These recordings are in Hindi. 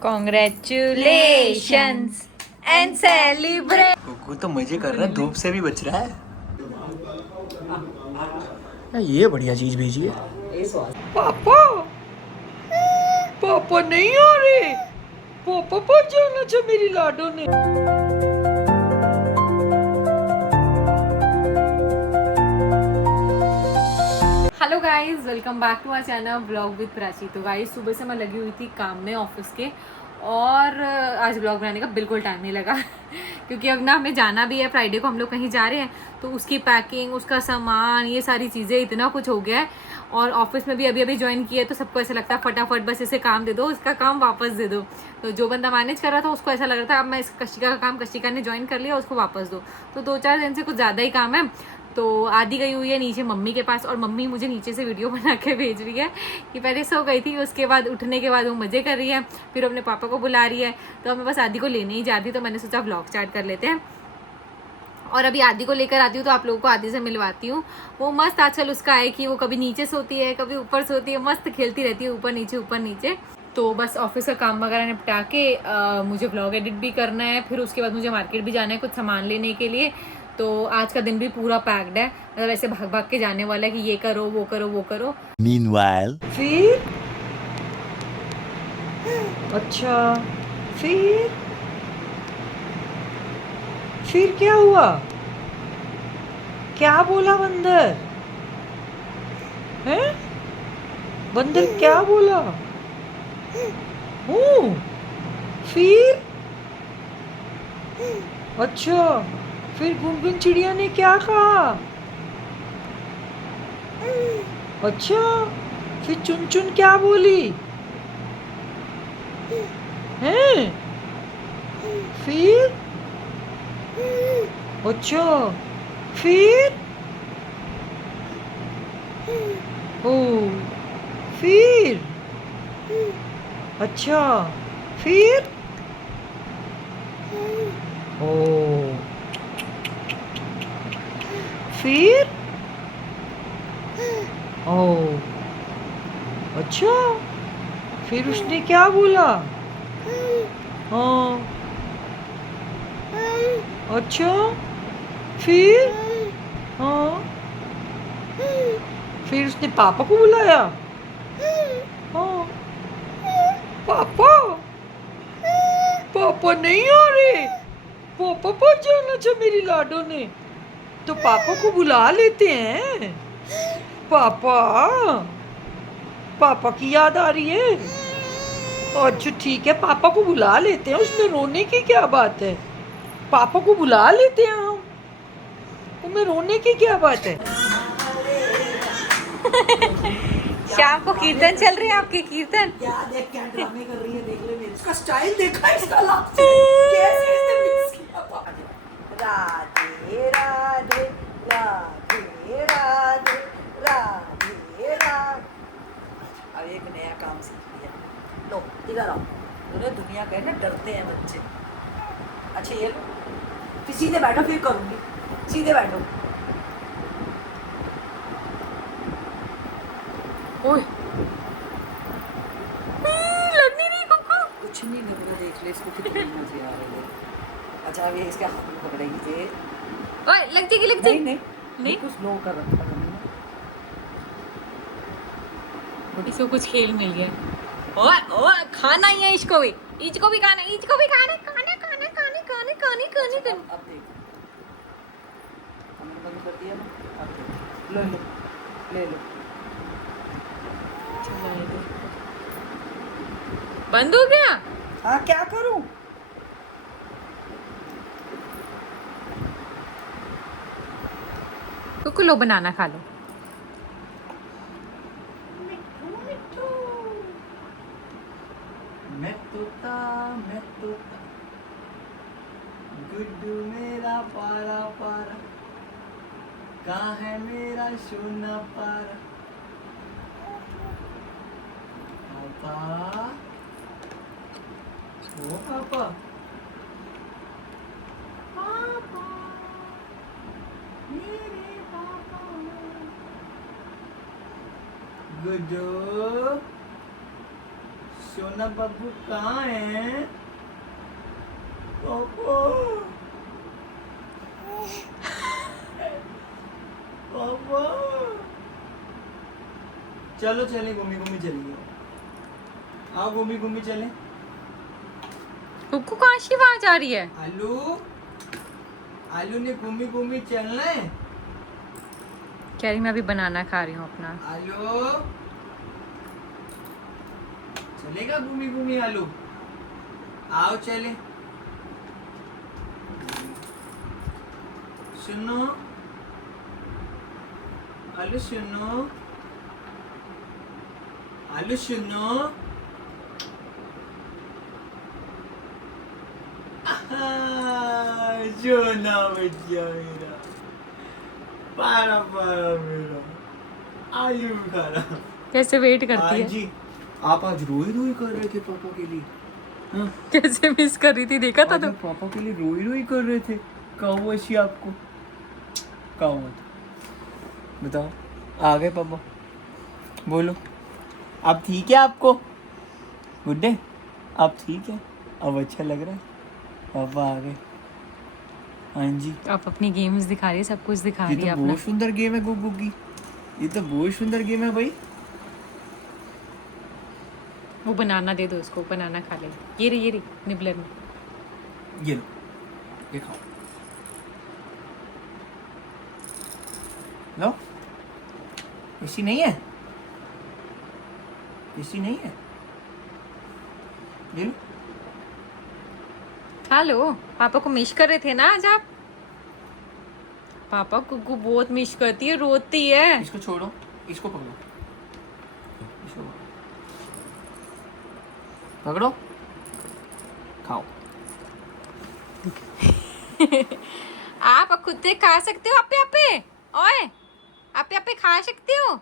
Congratulations and celebrate. कुकू तो मजे कर रहा है, धूप से भी बच रहा है। ये बढ़िया चीज भेजी है। पापा पापा नहीं आ रहे। पापा पर जाना चाहिए मेरी लाडो ने। Hello guys, welcome back to our channel vlog with Prachi. तो गाइस सुबह से मैं लगी हुई थी काम में ऑफिस के, और आज व्लॉग बनाने का बिल्कुल टाइम नहीं लगा क्योंकि अब ना हमें जाना भी है। फ्राइडे को हम लोग कहीं जा रहे हैं, तो उसकी पैकिंग, उसका सामान, ये सारी चीज़ें, इतना कुछ हो गया है। और ऑफिस में भी अभी अभी ज्वाइन किया है, तो सबको ऐसा लगता है फटाफट बस इसे काम दे दो, इसका काम वापस दे दो। तो जो बंदा मैनेज कर रहा था उसको ऐसा लग रहा था अब मैं इस कशिका का काम कशिका ने ज्वाइन कर लिया, उसको वापस दो। तो 2-4 दिन से कुछ ज़्यादा ही काम है। तो आदि गई हुई है नीचे मम्मी के पास, और मम्मी मुझे नीचे से वीडियो बना के भेज रही है कि पहले सो गई थी, उसके बाद उठने के बाद वो मज़े कर रही है, फिर अपने पापा को बुला रही है। तो मैं बस आदि को लेने ही जाती, तो मैंने सोचा व्लॉग स्टार्ट कर लेते हैं। और अभी आदि को लेकर आती हूँ तो आप लोगों को आदि से मिलवाती हूँ। वो मस्त आजकल उसका है कि वो कभी नीचे सोती है, कभी ऊपर सोती है, मस्त खेलती रहती है ऊपर नीचे। तो बस ऑफिस का काम वगैरह निपटा के मुझे व्लॉग एडिट भी करना है, फिर उसके बाद मुझे मार्केट भी जाना है कुछ सामान लेने के लिए। तो आज का दिन भी पूरा पैक्ड है, मतलब ऐसे भाग भाग के जाने वाला है कि ये करो वो करो वो करो। Meanwhile, फिर अच्छा, फिर क्या हुआ? क्या बोला बंदर? हैं? बंदर क्या बोला? हूँ, फिर अच्छा, फिर गुनगुन चिड़िया ने क्या कहा? अच्छा, फिर चुन चुन क्या बोली? हैं? फिर अच्छा, फिर ओ, फिर अच्छा, फिर ओ, फिर ओ, अच्छा, फिर उसने क्या बोला? हाँ, अच्छा, फिर हाँ, फिर उसने पापा को बुलाया। हाँ, पापा पापा नहीं आ रहे। पापा पर जाना चाहिए मेरी लाडो ने, तो पापा को बुला लेते हैं। पापा पापा की याद आ रही है। अच्छा ठीक है, पापा को बुला लेते हैं, उसमें रोने की क्या बात है? पापा को बुला लेते हैं हम, उसमें रोने की क्या बात है? शाम को कीर्तन चल रहे हैं आपके कीर्तन। क्या देख, क्या ड्रामे कर रही है, देख ले मेरे इसका स्टाइल देखा, इसका लास्ट कैसे इसने मिक्स किया पानी। राधे राधे राधे राधे राधे राधे। अब एक नया काम सीख लिया। लो इधर आओ, पूरे दुनिया के ना डरते हैं बच्चे। अच्छा ये लो, फिर सीधे बैठो, फिर करूँगी, सीधे बैठो। ओए लग नहीं रही कुकू। कुछ नहीं लग रहा, देख ले इसको कितनी मजे आ रहे हैं। अच्छा अब ये इसके हाथ में पकड़ेगी ये। ओए लग जाएगी नहीं नहीं नहीं, कुछ स्लो कर रखा है। इसको कुछ खेल मिल गया। ओए ओए खाना ही है इसको भी खाना, इसको भी खाना खाने खाने खाने खाने खाने खाने खाने। अब देख, हमने बंद कर दिया ना, अब देख, लो लो ले लो। बंद हो गया। हाँ क्या करूं? कुकू लो बनाना खा लो। मैं तोता गुड्डू मेरा पारा पारा, कहाँ है मेरा सोना पारा? पापा ओ पापा, पापा मेरे पापा, गुड्डू सोना बब्बू कहाँ है? पापा पापा चलो चले घूमी घूमी चलिए। आओ घूमी घूमी चले। कुकू कहाँ से आवाज आ रही है? आलू आलू ने घूमी घूमी चलना है। कह रही मैं अभी बनाना खा रही हूँ अपना। आलू चलेगा घूमी घूमी आलू? आओ चले। सुनो आलू सुनो आलू सुनो। जो ना बच्चा मेरा पारा पारा मेरा आलू खा रहा। कैसे वेट करती हाँ है? जी, आप आज रोई रोई कर रहे थे पापा के लिए। हाँ? कैसे मिस कर रही थी, देखा था आज तो? आप पापा के लिए रोई रोई कर रहे थे। कहो ऐसी आपको कहो मत। बताओ आ गए पापा, बोलो अब ठीक है आपको? गुड्डे अब ठीक है? अब अच्छा लग रहा है? पापा आ गए। हाँ जी, आप अपनी गेम्स दिखा रही है, सब कुछ दिखा ये रही है तो अपना। बहुत सुंदर गेम है गुग्गू की। ये तो बहुत सुंदर गेम है भाई। वो बनाना दे दो उसको, बनाना खा ले। ये रे निबलर में। ये लो, ये खाओ। लो, एसी नहीं है? एसी नहीं है? ये लो। खा लो। पापा को मिस कर रहे थे ना आज आप? पापा कुकू बहुत मिस करती है, रोती है। इसको छोड़ो, इसको पकड़ो, इसको पकड़ो, खाओ। आप खुद से खा सकते हो आपे आपे। ओए आपे आपे खा सकते हो।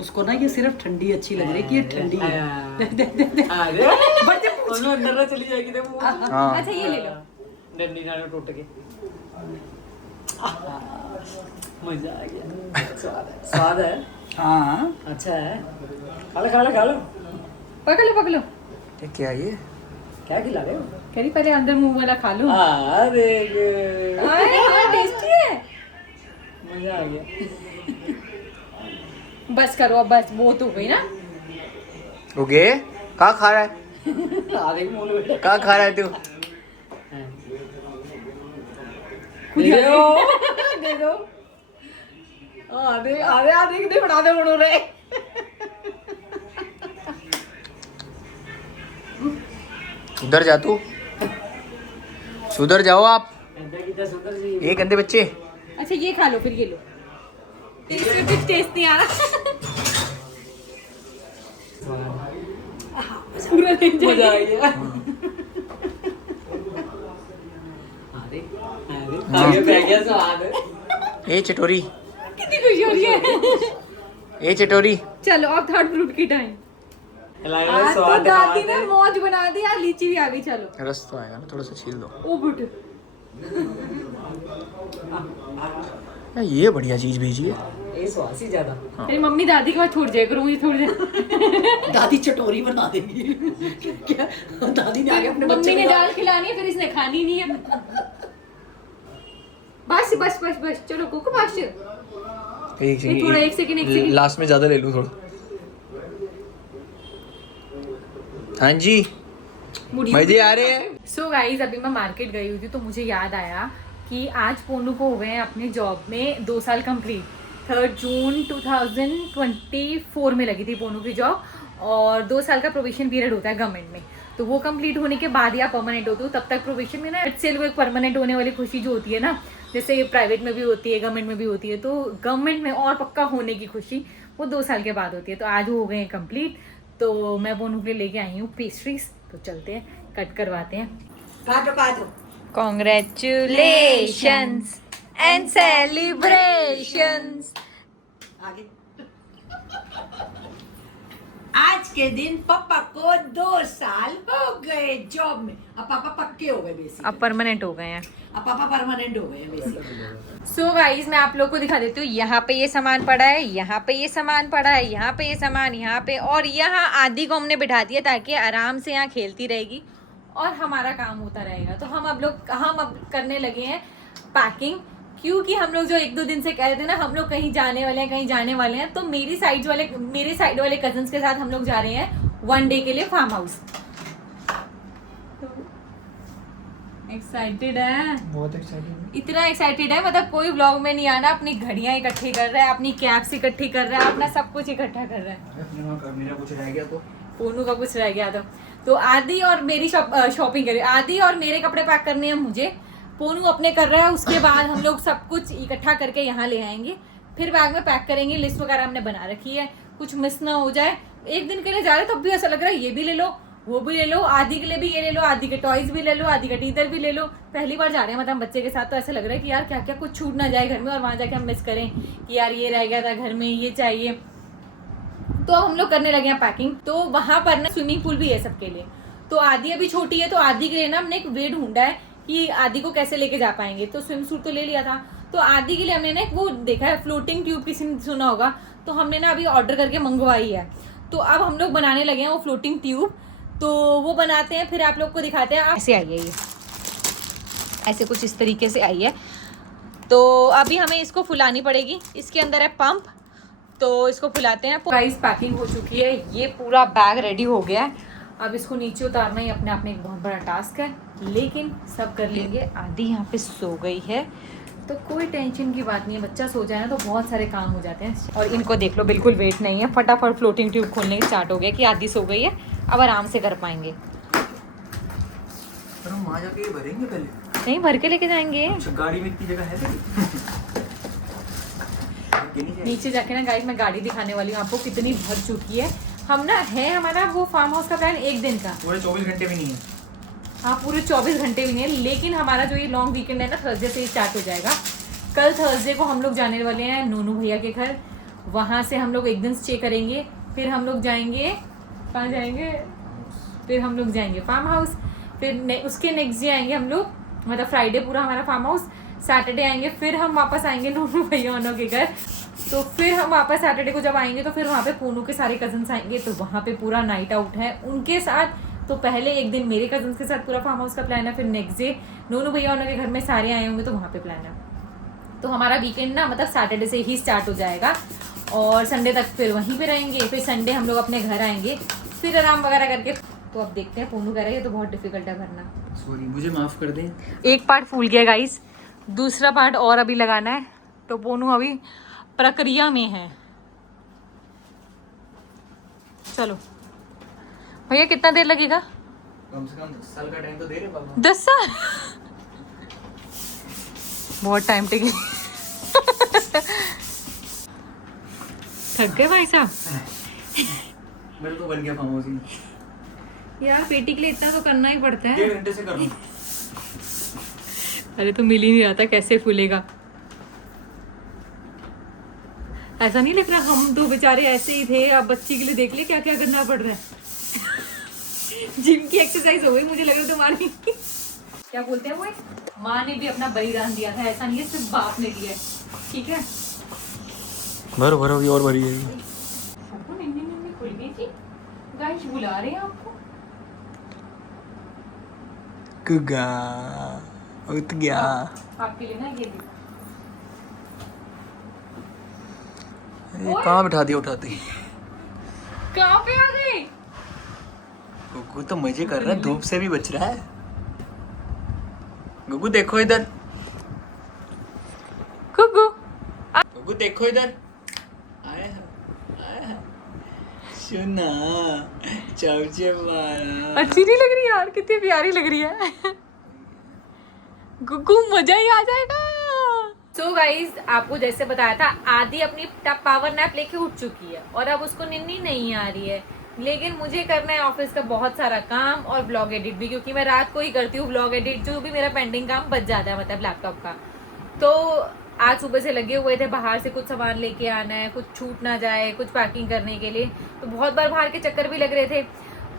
उसको ना ये सिर्फ ठंडी अच्छी लग रही है कि ये ठंडी है। अरे बच्चे पूछ अंदर ना चली जाएगी तो वो। अच्छा ये ले लो। डंडी ना टूट के। मजा आ गया। स्वाद है। हाँ अच्छा है। खा लो खा लो खा लो। पकड़ लो। ये क्या है? ये क्या खिला रहे हो? कह रही पहले अंदर मुंह वाला खा लो। अरे टेस्टी है। मजा आ गया। बस करो अब, बस बहुत हो गई ना। ओके कहाँ खा रहा है? कहाँ खा रहा है तू? दे दो। आधे बना दो रे। उधर जा तू, सुधर जाओ आप। ये गंदे बच्चे। अच्छा ये खा लो, फिर ये लो। इसमें कुछ टेस्ट नहीं आ रहा। पूरा दिन मजा आ गया। ए चटोरी, कितनी खुशी हो रही है। ए चटोरी। चलो अब थर्ड फ्रूट की टाइम। आज तो दादी ने मौज बना दी, यार लीची भी आ गई। चलो रस तो आएगा ना, थोड़ा सा छील दो। ओ बुट। यार ये बढ़िया चीज भेजी है। ज्यादा तेरी मम्मी दादी के पास छोड़ जाएगा, मुझे थोड़ी देर। दादी चटोरी बना देगी। क्या दादी ने आगे अपने मम्मी बच्चे ने को दाल खिलानी है, फिर इसने खानी नहीं है। बस बस बस बस चलो कुकू बस। थोड़ा एक सेकंड। लास्ट में ज्यादा ले लूं थोड़ा। हाँ जी मजे आ रहे हैं। सो गाइज अभी मैं मार्केट गई हुई थी तो मुझे याद आया कि आज पोनू को हो गए हैं अपने जॉब में 2 साल कंप्लीट। 3 जून 2024 में लगी थी पोनू की जॉब, और 2 साल का प्रोबेशन पीरियड होता है गवर्नमेंट में। तो वो कंप्लीट होने के बाद ही आप परमानेंट होते हो, तब तक प्रोबेशन में ना से वो एक परमानेंट होने वाली खुशी जो होती है ना, जैसे प्राइवेट में भी होती है गवर्नमेंट में भी होती है, तो गवर्नमेंट में और पक्का होने की खुशी वो 2 साल के बाद होती है। तो आज हो गए हैं कंप्लीट। तो मैं पोनू के लिए लेके आई हूँ पेस्ट्रीज, तो चलते हैं कट करवाते हैं। काटो Congratulations and celebrations. आगे। आज के दिन पापा को 2 साल हो गए जॉब में। अब पापा पक्के हो गए बेसिकली। अब परमानेंट हो गए हैं। अब पापा परमानेंट हो गए हैं बेसिकली। सो गाइस मैं आप लोग को दिखा देती हूँ। यहाँ पे ये सामान पड़ा है, यहाँ पे ये सामान पड़ा है, यहाँ पे ये सामान, यहाँ पे, और यहाँ आदि को हमने बिठा दिया ताकि आराम से यहाँ खेलती रहेगी और हमारा काम होता रहेगा। तो हम अब करने लगे हैं पैकिंग, क्योंकि हम लोग जो 1-2 दिन से कह रहे थे ना हम लोग कहीं जाने वाले हैं। तो मेरे साइड वाले कजन्स के साथ हम लोग जा रहे हैं 1 डे के लिए फार्म हाउस। एक्साइटेड है, बहुत एक्साइटेड। इतना एक्साइटेड है मतलब कोई व्लॉग में नहीं आना, अपनी घड़ियां इकट्ठी कर रहा है, अपनी कैप्स इकट्ठी कर रहा है, अपना सब कुछ इकट्ठा कर रहा है। मेरा कुछ रह गया तो फोनू का कुछ रह गया तो आदि और मेरी शॉपिंग करी, आदि और मेरे कपड़े पैक करने हैं मुझे, पोनू अपने कर रहा है। उसके बाद हम लोग सब कुछ इकट्ठा करके यहाँ ले आएंगे, फिर बैग में पैक करेंगे। लिस्ट वगैरह हमने बना रखी है, कुछ मिस ना हो जाए। एक दिन के लिए जा रहे तब भी ऐसा लग रहा है ये भी ले लो वो भी ले लो, आदि के लिए भी ये ले लो, आदि के टॉयज भी ले लो, आदि का टीचर भी ले लो। पहली बार जा रहे हैं मतलब बच्चे के साथ, तो ऐसा लग रहा है कि यार क्या क्या कुछ छूट ना जाए घर में और वहाँ जाके हम मिस करें कि यार ये रह गया था घर में, ये चाहिए। तो अब हम लोग करने लगे हैं पैकिंग। तो वहाँ पर ना स्विमिंग पूल भी है सबके लिए। तो आदि अभी छोटी है तो आदि के लिए ना हमने एक वे ढूंढा है कि आदि को कैसे लेके जा पाएंगे। तो स्विम सूट तो ले लिया था, तो आदि के लिए हमने ना वो देखा है फ्लोटिंग ट्यूब, किसी ने सुना होगा, तो हमने ना अभी ऑर्डर करके मंगवाई है। तो अब हम लोग बनाने लगे हैं वो फ्लोटिंग ट्यूब। तो वो बनाते हैं फिर आप लोग को दिखाते हैं। ऐसे आई है ये, ऐसे कुछ इस तरीके से आई है। तो अभी हमें इसको फुलानी पड़ेगी, इसके अंदर है पंप, तो इसको फुलाते हैं। गाइस पैकिंग हो चुकी है, ये पूरा बैग रेडी हो गया है। अब इसको नीचे उतारना ही अपने आप में एक बहुत बड़ा टास्क है, लेकिन सब कर लेंगे। आदि यहाँ पे सो गई है तो कोई टेंशन की बात नहीं है, बच्चा सो जाए ना तो बहुत सारे काम हो जाते हैं। और इनको देख लो बिल्कुल वेट नहीं है, फटाफट फ्लोटिंग ट्यूब खोलने स्टार्ट हो गया कि आदि सो गई है, अब आराम से कर पाएंगे। पर हम वहाँ जाके भरेंगे पहले, नहीं भर के लेके जाएंगे। अच्छा, गाड़ी में इतनी जगह है नीचे जाके ना गाइस मैं गाड़ी दिखाने वाली हूँ आपको कितनी भर चुकी है। हम ना है हमारा वो फार्म हाउस का प्लान 1 दिन का, पूरे 24 घंटे भी नहीं है। हाँ पूरे 24 घंटे भी नहीं है, लेकिन हमारा जो ये लॉन्ग वीकेंड है ना थर्सडे से ही स्टार्ट हो जाएगा। कल थर्सडे को हम लोग जाने वाले हैं नोनू भैया के घर, वहाँ से हम लोग 1 दिन स्टे करेंगे, फिर हम लोग जाएंगे, कहाँ जाएंगे, फिर हम लोग जाएंगे फार्म हाउस, फिर उसके नेक्स्ट डे आएंगे हम लोग, मतलब फ्राइडे पूरा हमारा फार्म हाउस, सैटरडे आएंगे, फिर हम वापस आएंगे नोनू भैया उनों के घर। तो फिर हम वापस सैटरडे को जब आएंगे तो फिर वहाँ पे पूनू के सारे कजन्स आएंगे, तो वहाँ पे पूरा नाइट आउट है उनके साथ। तो पहले 1 दिन मेरे कजन्स के साथ पूरा फार्म हाउस का प्लान है, फिर नेक्स्ट डे नोनू भैया उनके घर में सारे आए होंगे तो वहाँ पे प्लान है। तो हमारा वीकेंड ना मतलब सैटरडे से ही स्टार्ट हो जाएगा और संडे तक फिर वहीं पे रहेंगे, फिर संडे हम लोग अपने घर आएंगे, फिर आराम वगैरह करके। तो अब देखते हैं, पूनू कह रहे हैं तो बहुत डिफिकल्ट है भरना। सॉरी, मुझे माफ कर दें। एक पार्ट फूल गया गाइस, दूसरा पार्ट और अभी लगाना है, तो पूनू अभी प्रक्रिया में है। चलो भैया कितना देर लगेगा? कम से कम 10 साल का टाइम तो दे रहे पापा। 10 साल बहुत टाइम टेकिंग। थक गए भाई साहब। मेरे तो बन गया फार्म हाउस ही। यार बेटी के लिए इतना तो करना ही पड़ता है। 1.5 घंटे से कर रहा हूं। अरे तो मिल ही नहीं रहा था, कैसे फूलेगा। ऐसा नहीं लग रहा हम तो बेचारे ऐसे ही थे, अब बच्ची के लिए देख ले क्या क्या करना पड़ रहा है। जिम की एक्सरसाइज हो गई मुझे लग रहा है तुम्हारी। क्या बोलते हैं वो, माँ ने भी अपना बलिदान दिया था, ऐसा नहीं है सिर्फ बाप ने दिया है, ठीक है। भरो भरो ये और भरी है। निन्नी खुल गई थी। गाइस बुला रहे हैं आपको। कुगा उठ गया। आपके लिए ना ये भी। कहाँ बिठा दिया उठाते? कहाँ पे आ गई? गुग्गू तो मजे कर रहा है, धूप से भी बच रहा है। गुग्गू देखो इधर, गुग्गू गुग्गू देखो इधर। आए सुना चौचे मारा। अच्छी नहीं लग रही यार, कितनी प्यारी लग रही है। गुग्गू मजा ही आ जाएगा। सो गाइज आपको जैसे बताया था, आदि अपनी पावर नैप लेके उठ चुकी है और अब उसको निन्नी नहीं आ रही है, लेकिन मुझे करना है ऑफिस का बहुत सारा काम और ब्लॉग एडिट भी, क्योंकि मैं रात को ही करती हूँ ब्लॉग एडिट, जो भी मेरा पेंडिंग काम बच जाता है मतलब लैपटॉप का। तो आज सुबह से लगे हुए थे, बाहर से कुछ सामान लेके आना है, कुछ छूट ना जाए, कुछ पैकिंग करने के लिए, तो बहुत बार बाहर के चक्कर भी लग रहे थे।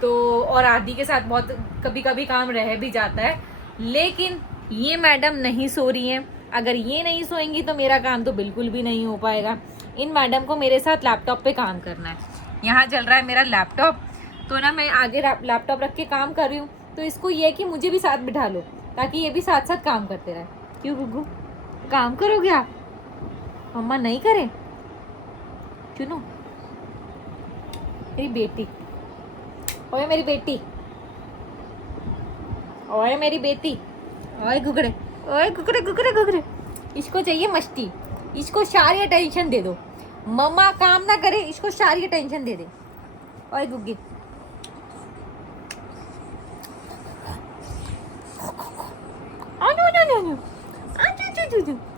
तो और आदि के साथ बहुत कभी कभी काम रह भी जाता है, लेकिन ये मैडम नहीं सो रही हैं, अगर ये नहीं सोएंगी तो मेरा काम तो बिल्कुल भी नहीं हो पाएगा। इन मैडम को मेरे साथ लैपटॉप पे काम करना है। यहाँ चल रहा है मेरा लैपटॉप, तो ना मैं आगे लैपटॉप रख के काम कर रही हूँ, तो इसको ये है कि मुझे भी साथ बिठा लो ताकि ये भी साथ साथ काम करते रहे। क्यों गुग्गू, काम करोगे आप? मम्मा नहीं करे? चुनो मेरी बेटी, ओए मेरी बेटी, ओए मेरी बेटी, ओए गुगड़े, ओए गुगड़े गुगड़े गुगड़े। इसको चाहिए मस्ती, इसको सारी अटेंशन दे दो। मम्मा काम ना करे, इसको सारी अटेंशन दे दे। ओए गुग्गी,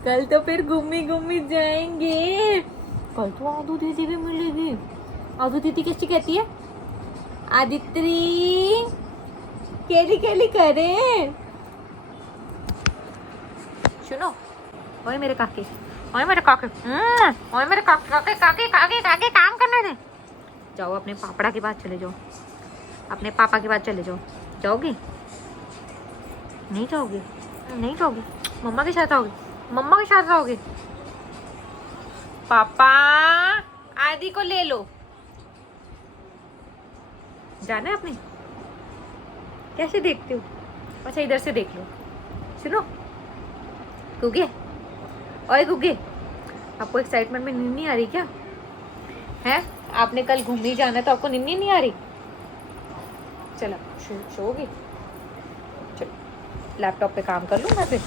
कल तो फिर घूमी घूमी जाएंगे। कल तो आदू दीदी भी मिलेगी। आदू दीदी कैसी कहती है? आदित्री केली केली करे। सुनो, ओए मेरे काके, ओए मेरे काके, ओए मेरे काके काके काके काके काके काम करने दे। जाओ अपने पापड़ा के पास चले जाओ, अपने पापा के पास चले जाओ। जाओगी? नहीं जाओगी? नहीं जाओगी? मम्मा के साथ आओगे? मम्मा के साथ आओगे? पापा आदि को ले लो। जाना है अपने? कैसे देखते हो? अच्छा इधर से देख लो। सुनो गुगे, ओए गुगे, आपको एक्साइटमेंट में नींद नहीं आ रही क्या? है आपने कल घूमने जाना है तो आपको नींद नहीं आ रही? चलो सोओगी? चलो लैपटॉप पे काम कर लूँ मैं फिर।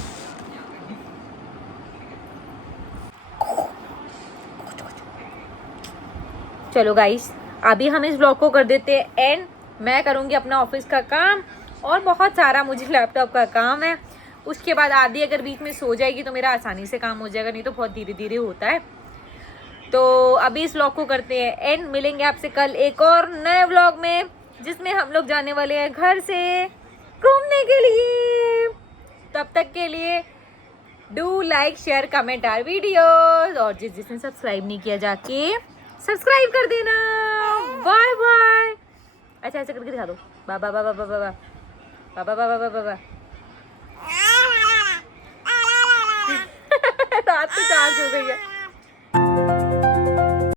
चलो गाइस, अभी हम इस ब्लॉग को कर देते हैं एंड। मैं करूँगी अपना ऑफिस का काम और बहुत सारा मुझे लैपटॉप का काम है। उसके बाद आदि अगर बीच में सो जाएगी तो मेरा आसानी से काम हो जाएगा, नहीं तो बहुत धीरे धीरे होता है। तो अभी इस व्लॉग को करते हैं एंड। मिलेंगे आपसे कल एक और नए व्लॉग में, जिसमें हम लोग जाने वाले हैं घर से घूमने के लिए। तब तक के लिए do like share comment our videos, और जिसने सब्सक्राइब नहीं किया जाके सब्सक्राइब कर देना। Bye bye. अच्छा ऐसे करके दिखा दो। Bye bye bye bye bye bye bye bye bye bye bye bye. रात को 4 हो गई है।